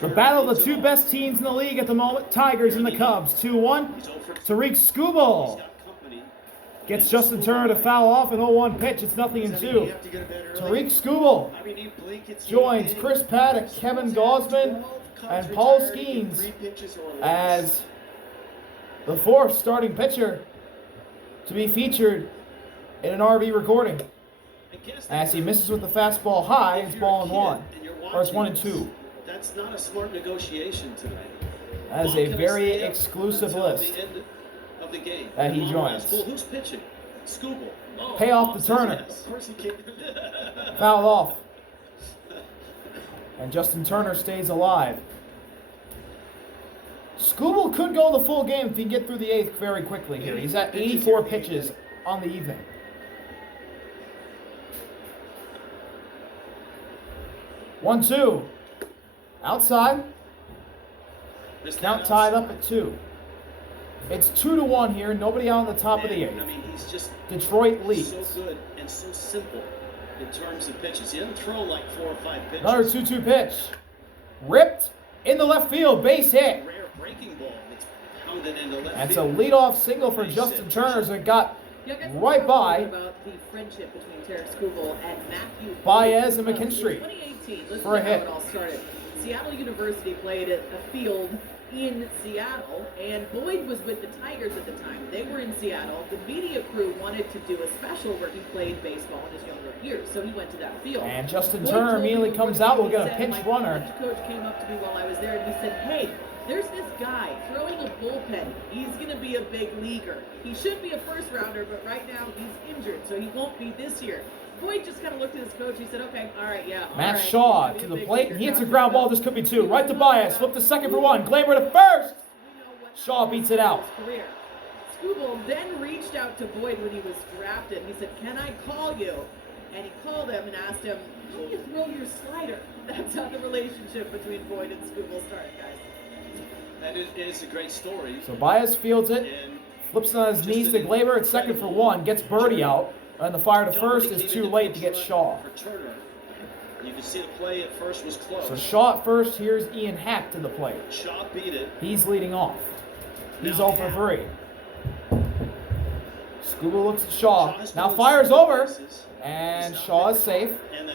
The battle of the two best teams in the league at the moment, Tigers and the Cubs. 2-1. Tarik Skubal gets Justin Turner to foul off an 0-1 pitch. It's 0-2. Tarik Skubal joins Chris Paddock, Kevin Gosman, and Paul Skeens as the fourth starting pitcher to be featured in an RV recording. As he misses with the fastball high, it's ball and one. Or it's 1-2. That's not a smart negotiation tonight. That is a very exclusive list of the game that he joins. Who's pitching? Skubal. Pay off the Turner. Yes. Of course he can. Fouled off. And Justin Turner stays alive. Skubal could go the full game if he can get through the eighth very quickly here. He's at 84 pitches on the evening. 1-2. Outside. Count tied up at 2. It's 2-1 here. Nobody out on the top of the eighth. I mean, he's just Detroit leads. So good and so simple in terms of pitches. He doesn't throw like 4 or 5 pitches. Another 2-2 pitch. Ripped in the left field. Base hit. Rare breaking ball that's pounded into left That's field. a leadoff single for Justin Turner as it got right by about the friendship between Tarik Skubal and Matthew Baez and McKinstry 2018. Listen for a to how hit. it all started. Seattle University played at a field in Seattle, and Boyd was with the Tigers at the time. They were in Seattle. The media crew wanted to do a special where he played baseball in his younger years, so he went to that field. And Justin Boyd Turner told me immediately before comes the out. We'll game, get a he pinch said, runner. My coach came up to me while I was there, and he said, hey, there's this guy throwing a bullpen. He's going to be a big leaguer. He should be a first rounder, but right now he's injured, so he won't be this year. Boyd just kind of looked at his coach. He said, okay, all right, yeah. Matt Shaw to the plate. He hits a ground ball. This could be 2. Right to Baez. Flip to second for 1. Glaber to first. Shaw beats it out. Skubal then reached out to Boyd when he was drafted. He said, can I call you? And he called him and asked him, how do you throw your slider? That's how the relationship between Boyd and Skubal started, guys. That is a great story. So Baez fields it. And Flips on his knees to Glaber at second for 1. Gets Birdie out. And the fire to first is too late to get Shaw. For Turner. You can see the play at first was close. So Shaw at first. Here's Ian Hack to the plate. Shaw beat it. He's leading off. He's 0 for 3. Skubal looks at Shaw. Now fires over. And Shaw is safe. And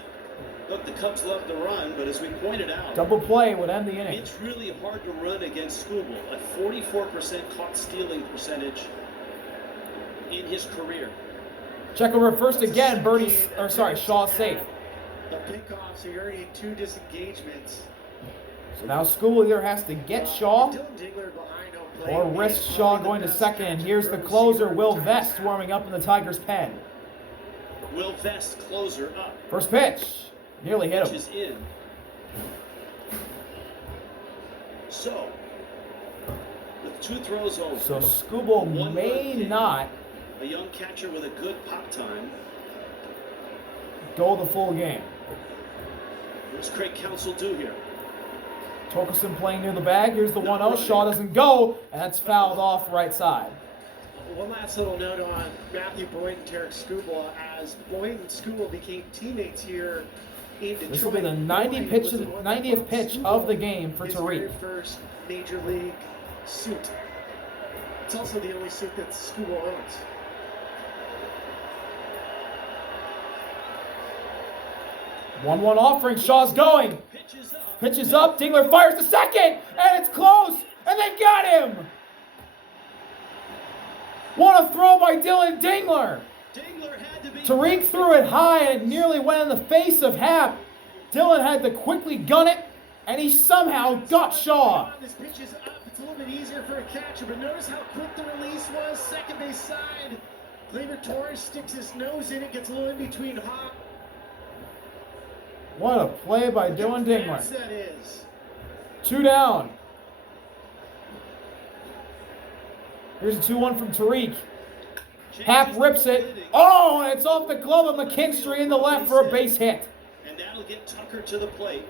look, the Cubs love to run, but as we pointed out, Double play would end the inning. it's really hard to run against Skubal. A 44% caught stealing percentage in his career. Check over first again. Shaw's safe. The pickoffs are already in 2 disengagements. So now Skubal either has to get Shaw Dylan Dingler behind home plate. or risk Shaw going to second. And here's the closer, Will Vest, warming up in the Tigers' pen. Will Vest, closer up. First pitch. Nearly hit Pitch him. is in. So, with 2 throws over. So Skubal may not A young catcher with a good pop time. go the full game. What's Craig Counsell do here? Torkelson playing near the bag. Here's the 1-0. Shaw doesn't go, and that's fouled off right side. One last little note on Matthew Boyd and Tarik Skubal, as Boyd and Skubal became teammates here in Detroit. This will be the 90th pitch of the game for his Tarik. very first major league suit. It's also the only suit that Skubal owns. One offering. Shaw's going. Pitches up. Dingler fires to second, and it's close, and they got him. What a throw by Dylan Dingler. Tarik threw it high, and it nearly went in the face of Happ. Dylan had to quickly gun it, and he somehow got Shaw. This pitch is up. It's a little bit easier for a catcher, but notice how quick the release was. Second base side. Gleyber Torres sticks his nose in it, gets a little in between hop. What a play by Dylan Dingler. That is. 2 down. Here's a 2-1 from Tarik. Happ rips it. Oh, and it's off the glove of McKinstry in the left for a base hit. And that'll get Tucker to the plate.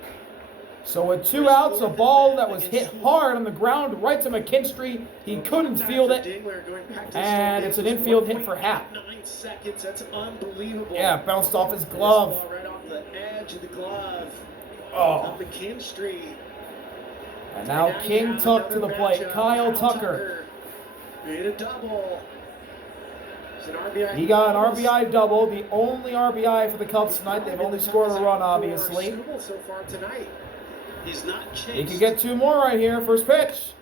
So with 2 outs, a ball that was hit hard on the ground right to McKinstry. He couldn't field it. And it's an infield hit for Happ. 9 seconds. That's unbelievable. Yeah, bounced off his glove. Right off the edge of the glove. Oh. McKinstry. And now King Tuck to the plate. Kyle Tucker. Made a double. It's an RBI. He got an RBI double, the only RBI for the Cubs tonight. They've only scored a run, obviously. So far tonight. He's not chased. He could get two more right here. First pitch.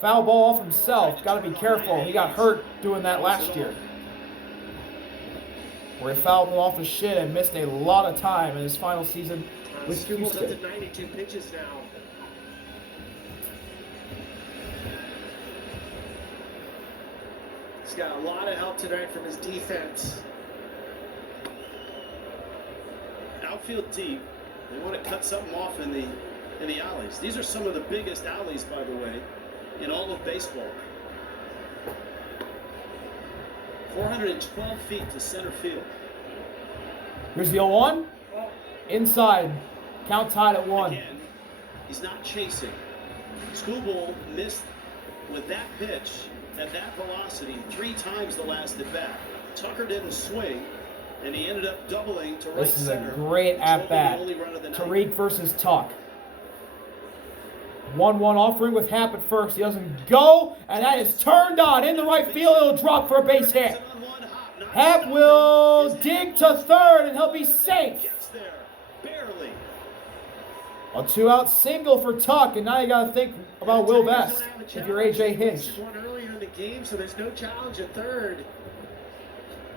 Foul ball off himself. Got to be careful. He got hurt doing that last year, where he fouled him off his shin and missed a lot of time in his final season with Strubal's up to Houston. 92 pitches now. He's got a lot of help tonight from his defense. Outfield deep. They want to cut something off in the alleys. These are some of the biggest alleys, by the way, in all of baseball. 412 feet to center field. Here's the 0-1. Inside. Count tied at 1. Again, he's not chasing. Skubal missed with that pitch at that velocity 3 times the last at bat. Tucker didn't swing, and he ended up doubling to right This is a center. great at-bat. Tarik versus Tuck. 1-1 offering with Happ at first. He doesn't go, and that is turned on in the right field. It'll drop for a base hit. Happ will dig to third, and he'll be safe. Gets there, barely. A 2-out single for Tuck, and now you got to think about Will Vest if you're AJ Hinch. One earlier in the game, so there's no challenge at third.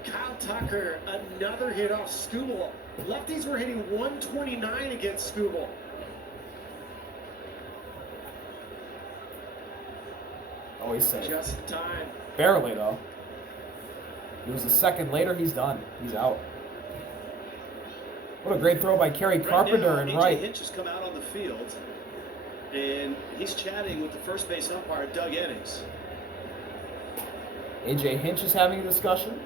Kyle Tucker, another hit off Skubal. Lefties were hitting 129 against Skubal. Always safe. Just in time. Barely, though. He was a second later. He's done. He's out. What a great throw by Kerry Carpenter and right. Hinch has come out on the field, and he's chatting with the first base umpire, Doug Eddings. AJ Hinch is having a discussion.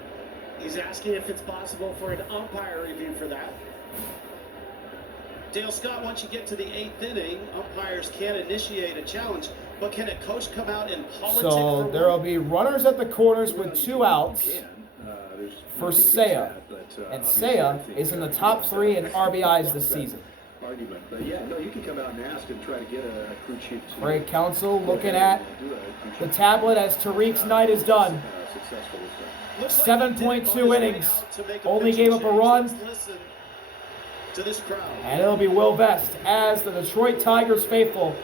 He's asking if it's possible for an umpire review for that. Dale Scott, once you get to the 8th inning, umpires can initiate a challenge, but can a coach come out and politic So there will be runners at the corners with 2 outs for Seiya. And Seiya is in the top 3 in RBIs this season. Argument, but yeah, no, you can come out and ask and try to get a crew chief. Great counsel looking at the tablet as Tarik's night is done. 7.2 innings. Only gave up a run. And it'll be Will Vest as the Detroit Tigers faithful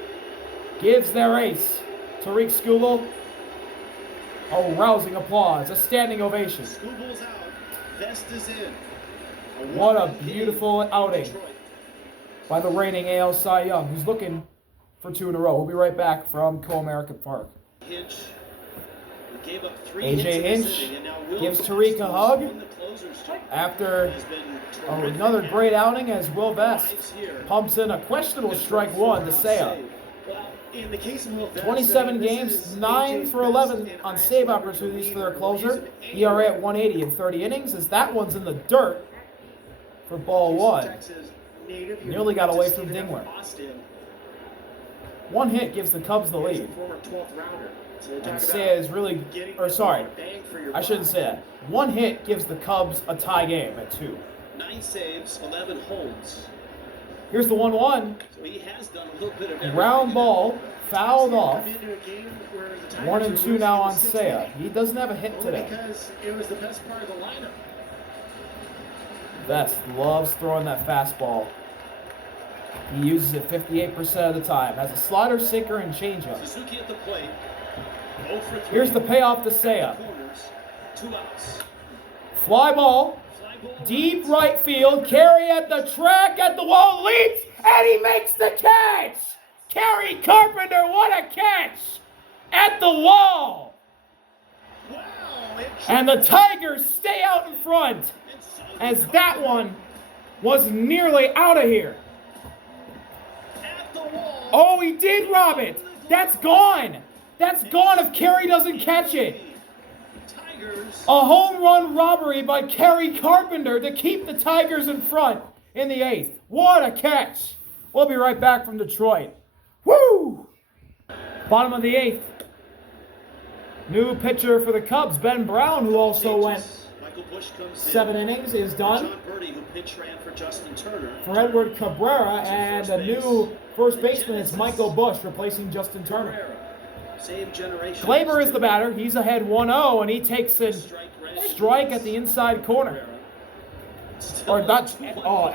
gives their ace, Tarik Skubal, a rousing applause, a standing ovation. Skubal's out. Vest is in. What a beautiful outing by the reigning AL Cy Young, who's looking for 2 in a row. We'll be right back from Co-American Park. Hinch gave up 3 AJ hits in this Hinch inning, and now Will gives Vest, Tarik a hug who's won the closer's job, after has been terrific. another great outing as Will Vest pumps in a questionable strike 1 to Seiya. Well, in the case of Will Vest, 27 this games, is 9 AJ's for best 11 and on highest save average opportunities for their reliever. closer. He's an ERA at 180 in 30 innings as that one's in the dirt for ball 1. Texas native. Nearly got away from Dingler. Austin, 1 hit gives the Cubs the he's a lead. former 12th rounder. So we're And talking Seiya is about really, getting or sorry, bang for your I shouldn't buck. say that. 1 hit gives the Cubs a tie game at 2. 9 saves, 11 holds. Here's the 1-1. So he has done a little bit of everything. Ground ball, fouled off. Come into a game where the Tigers 1 and are 2 now on losing Seiya. 6-8. He doesn't have a hit Only today. because it was the best part of the lineup. Vest loves throwing that fastball. He uses it 58% of the time. Has a slider, sinker, and changeup. Suzuki at the plate. 0 for 3. Here's the payoff to Seiya. Corners, 2 outs. Fly ball, Fly ball deep right field. Kerry at the track, at the wall, leaps, and he makes the catch. Kerry Carpenter, what a catch! At the wall. Wow! And the Tigers stay out in front as that one was nearly out of here. At the wall. Oh, he did rob it. That's gone. That's gone if Kerry doesn't catch it. Tigers. A home run robbery by Kerry Carpenter to keep the Tigers in front in the 8th. What a catch. We'll be right back from Detroit. Woo! Bottom of the 8th. New pitcher for the Cubs, Ben Brown, who also went Michael Bush comes 7 in. innings is done John Birdie, who pinch ran for Justin Turner. for Edward Cabrera, and the new first baseman is Michael Bush, replacing Justin Turner. Cabrera, same generation. Glaber is the batter. He's ahead 1-0, and he takes a strike at the inside corner. Or not. Oh,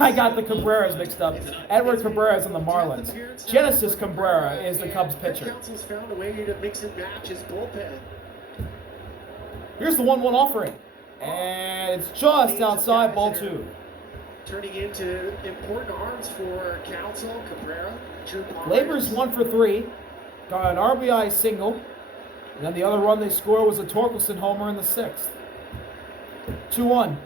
I got the Cabreras mixed up. Edward Cabrera is on the Marlins. Genesis Cabrera is the Cubs pitcher. Council's found a way to mix and match his bullpen. Here's the 1-1 offering. And it's just outside ball 2. Turning into important arms for Council, Cabrera, Drew Pines. Glaber's 1 for 3. Got an RBI single. And then the other run they scored was a Torkelson homer in the 6th. 2-1.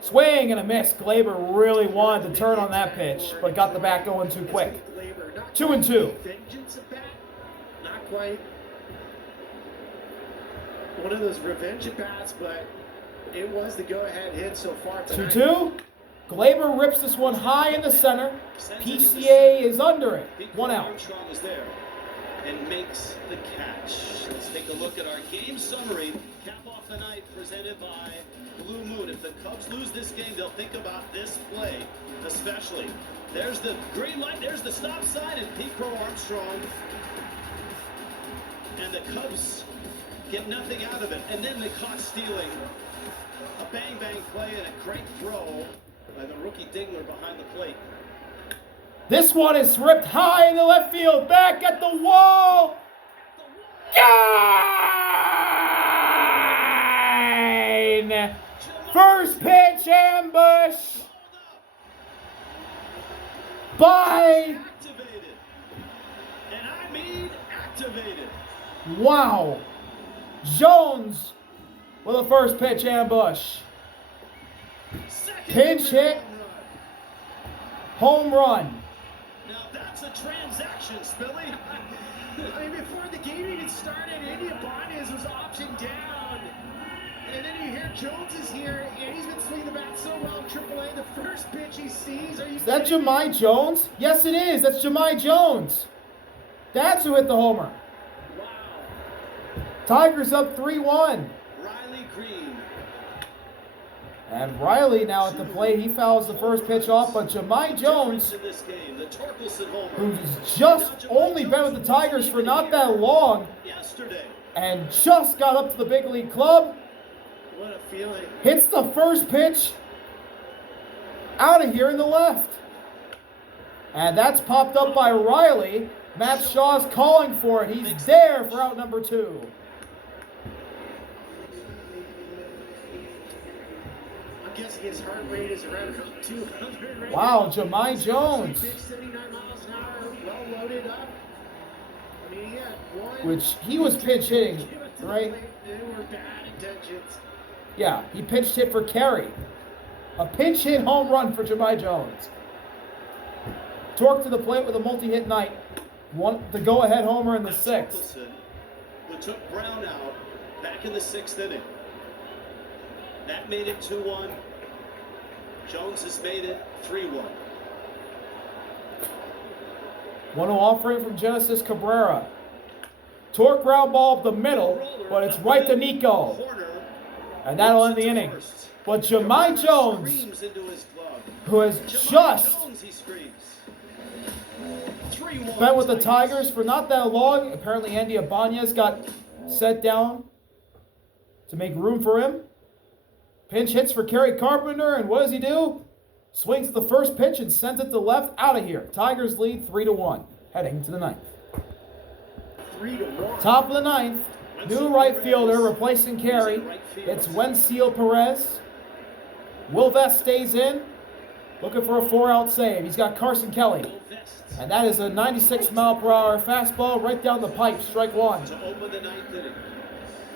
Swing and a miss. Glaber really wanted to turn on that pitch, but got the bat going too quick. 2-2. Vengeance at bat, not quite one of those revenge at bats, but it was the go-ahead hit so far tonight. 2-2. Glaber rips this one high in the center. PCA is under it. 1 out. Armstrong is there and makes the catch. Let's take a look at our game summary. Cap off the night presented by Blue Moon. If the Cubs lose this game, they'll think about this play especially. There's the green light, there's the stop sign, and Pete Crow Armstrong. And the Cubs get nothing out of it. And then they caught stealing. A bang-bang play and a great throw by the rookie Dingler behind the plate. This one is ripped high in the left field. Back at the wall. Gone! First pitch ambush by... Activated. And I mean activated. Wow. Jones with a first pitch ambush. Second Pinch hit. Home run. Now that's a transaction, Spilly. I mean, before the game even started, Andy Ibanez was optioned down. And then you hear Jones is here, and he's been swinging the bat so well in AAA. The first pitch he sees, are you Is that kidding me? Jahmai Jones? Yes, it is. That's Jahmai Jones. That's who hit the homer. Wow. Tigers up 3-1. Riley Green. And Riley now at the plate. He fouls the first pitch off, but Jahmai Jones, In this game, the Torkelson homer. who's just only been with the Tigers for not that long, Yesterday. and just got up to the big league club, What a feeling. hits the first pitch out of here in the left. And that's popped up by Riley. Matt Shaw's calling for it. He's there for out number 2. I'm guessing his heart rate is around 200 right Wow, now. Jahmai Jones, Pitch 79 miles an hour, well loaded up. I mean, he had one. which he was pinch hitting, right? They were bad intentions. Yeah, he pinch hit for Kerry. A pinch hit home run for Jahmai Jones. Torque to the plate with a multi-hit night. The go-ahead homer in the 6th. Torkelson, who took Brown out back in the 6th inning. That made it 2-1. Jones has made it 3-1. 1-0 offering from Genesis Cabrera. Torque ground ball up the middle, but it's right to Nico. Corner. And that'll end the inning. But Jahmai Jones, Screams into his glove. who has Jahmai just Jones, he screams. 3-1 been with the Tigers for not that long. Apparently Andy Ibanez got set down to make room for him. Pinch hits for Kerry Carpenter, and what does he do? Swings at the first pitch and sends it to left, out of here. Tigers lead 3-1, heading to the 9th. 3-1. Top of the 9th, new right fielder replacing Kerry. It's Wensiel Perez. Will Vest stays in, looking for a 4-out save. He's got Carson Kelly. And that is a 96-mile-per-hour fastball right down the pipe, strike 1. to open the 9th inning.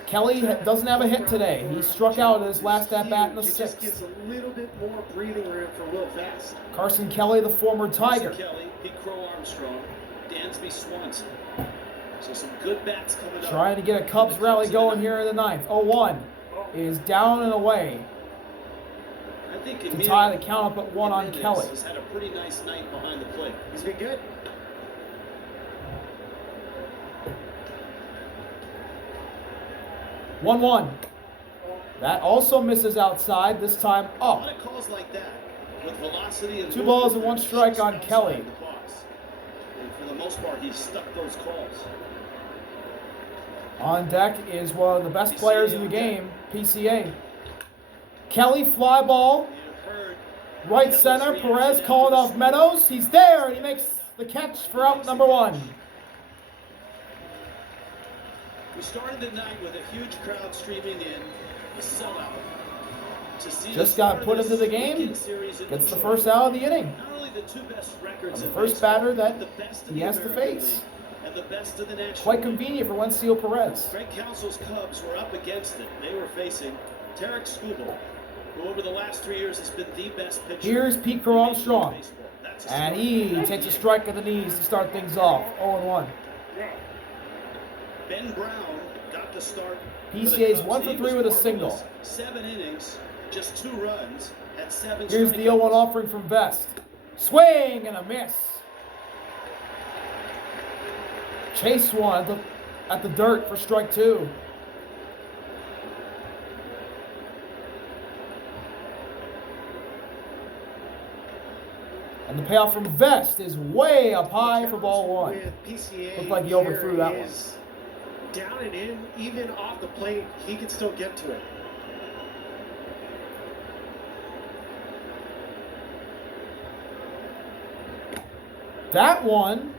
Kelly doesn't have a hit today. He struck out in his last at-bat in the It just gives 6th. a little bit more breathing room for Will Vest. Carson Kelly, the former Tiger. Kelly, Pete Crow Armstrong, Dansby Swanson. So some good bats coming up. Trying to get a Cubs rally going here in the 9th. 0-1 is down and away I think to tie the count up at 1 on Kelly. Has had a pretty nice night behind the plate. He's been good. 1-1. That also misses outside, this time A lot up. of calls like that with velocity and 2 balls and 1 strike on outside Kelly. the box. And for the most part, he's stuck those calls. On deck is one of the best players in the game, PCA. Kelly fly ball, You heard right center, Perez calling off Meadows. He's there, and he makes the catch for out number 1. We started the night with a huge crowd streaming in, a sellout. To see Just the got start put of into the this game, weekend series in gets the Detroit. first out of the inning. Not only the 2 best records The in first baseball, batter that but the best in he the has to American face. League and the best of the National Quite League. convenient for Wencio Perez. Greg Council's Cubs were up against it. They were facing Tarik Skubal, who over the last 3 years has been the best pitcher. Here's Pete in Major League Armstrong, Baseball. That's a and start. he takes a strike at the knees to start things off. 0-1. Ben Brown got the start. PCA's for the 1 Cubs. for He 3 was with a single. marvelous. 7 innings, just 2 runs, had 7 Here's the strikeouts. 0-1 offering from Vest. Swing and a miss. Chase one at the dirt for strike 2. And the payoff from Vest is way up high for ball 1. With PCA Looked like he overthrew that one. is down and in, even off the plate, he can still get to it. That one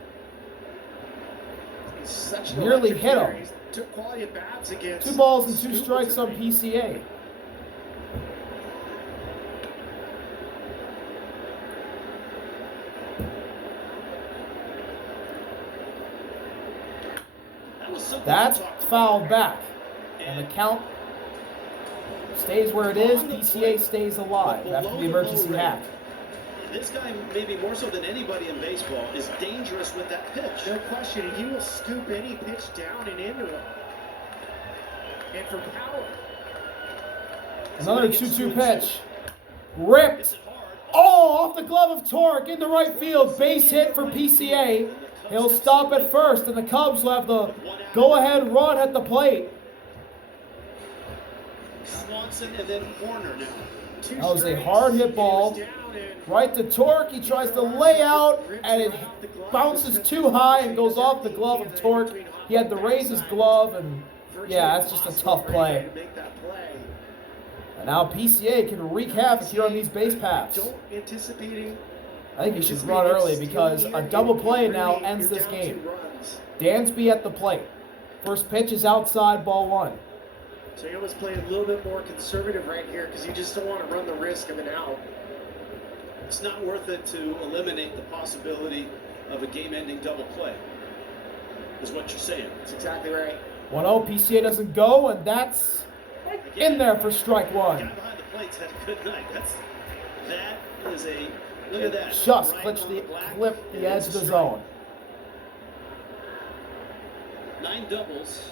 He's such an nearly electric hit hitter. him. He's took quality at bats against 2 balls and 2 Skubal strikes on tonight. PCA. That was something That's we talked about. fouled back. And the count stays where it is. PCA stays alive after the emergency hack. This guy, maybe more so than anybody in baseball, is dangerous with that pitch. No question, he will scoop any pitch down and into him. And for power. Another 2-2 pitch. Ripped. Hits it hard. Oh, off the glove of Tarik into right field. Base hit for PCA. He'll stop at first, and the Cubs will have the go-ahead run at the plate. Swanson and then Horner now. Two That was a strikes. hard hit He ball. was down and Right to Tarik. He tries to lay out, and it bounces too high and goes off the glove of Tarik. He had to raise his glove, and yeah, that's just a tough play. to make that play. And now PCA can wreak havoc here on these base paths. Don't anticipating. I think he should run early because a double play now ends this game. Dansby at the plate. First pitch is outside, ball 1. So you almost play a little bit more conservative right here because you just don't want to run the risk of an out. It's not worth it to eliminate the possibility of a game-ending double play, is what you're saying. That's exactly right. 1-0, PCA doesn't go, and that's in there for strike The 1. guy behind the plate's had a good night. That is a look at that. Just Right clipped on the, black. clipped the It edge is of the strike. zone. 9 doubles,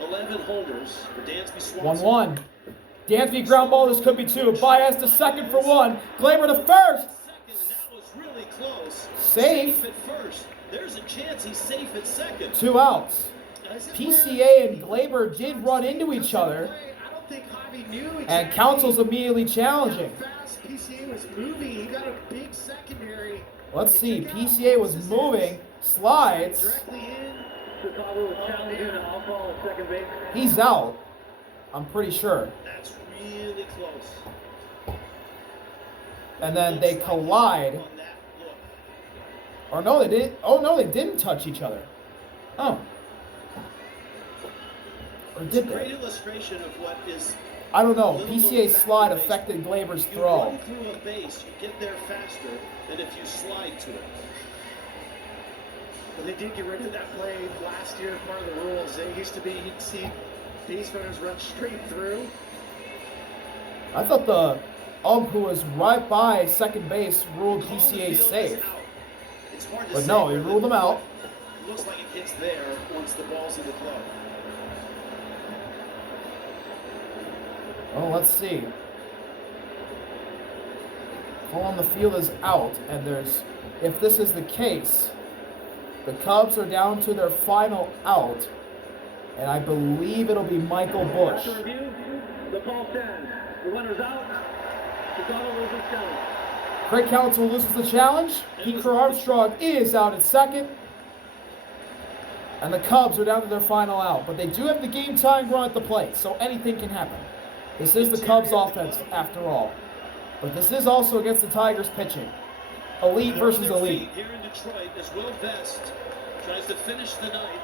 11 homers for Dansby Swanson. 1-1. Dansby ground ball, this could be 2. Baez to second for 1. Glaber to first. Second, and that was really close. Safe. At first. There's a chance he's safe at second. 2 outs. PCA and Glaber did run into each other, I don't think Javi knew and exactly Council's immediately challenging. how fast PCA was moving. He got a big secondary. Let's see, PCA was moving, slides, Directly in. he's out, I'm pretty sure. That's really close. And then they collide, On that look. or no they didn't, oh no they didn't touch each other. Oh. Or It's a did great they? illustration of what is. I don't know, PCA's slide affected Glaber's You throw. run through a base, you get there faster than if you slide to it. But they did get rid of that play last year, part of the rules. It used to be you'd see base runners run straight through. I thought the ump who was right by second base ruled Call the PCA field is safe. out. It's hard to But say no, he whether ruled them out. It looks like it hits there once the ball's in the glove. Oh, let's see. Call on the field is out, and there's, if this is the case, the Cubs are down to their final out, and I believe it'll be Michael Bush. The ball stands. The runner's out. The double loses challenge. Craig Counsell loses the challenge. Keeper Armstrong is out at second. And the Cubs are down to their final out. But they do have the game-tying run at the plate, so anything can happen. This is the Cubs' offense, after all. But this is also against the Tigers' pitching. Elite versus elite. Here in Detroit as Will Vest tries to finish the night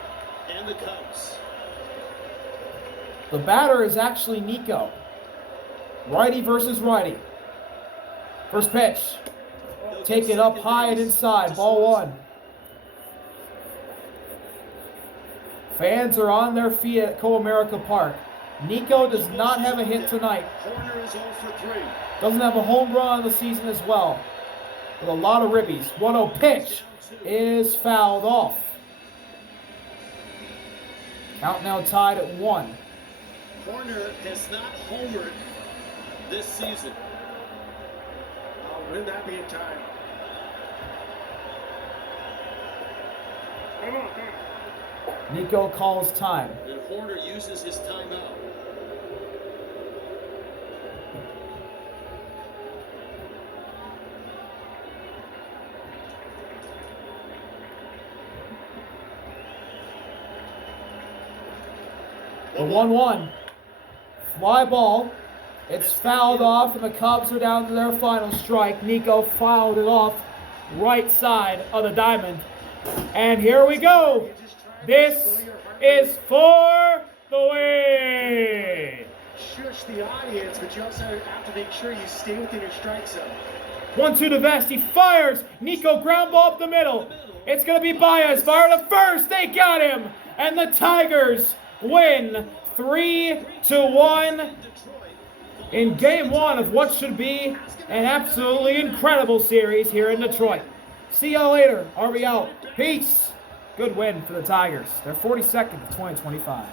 and the Cubs. The batter is actually Nico. Righty versus righty. First pitch. Take it up high and inside. Ball one. Fans are on their feet at Co-America Park. Nico does not have a hit tonight. Corner is 0 for 3. Doesn't have a home run on the season as well. With a lot of ribbies. 1-0 pitch is fouled off. Count now tied at 1. Corner has not homered this season. Oh, wouldn't that be a time? Nico calls time. And Horner uses his timeout. The 1-1. Fly ball. It's fouled off, and the Cubs are down to their final strike. Nico fouled it off right side of the diamond. And here we go. This is for the win. Shush the audience, but you also have to make sure you stay within your strike zone. 1-2 to Vest. He fires. Nico ground ball up the middle. It's going to be Baez. Fire to first. They got him. And the Tigers win 3-1 in game one of what should be an absolutely incredible series here in Detroit. See y'all later. Are we out? Peace. Good win for the Tigers. They're 42nd of 2025.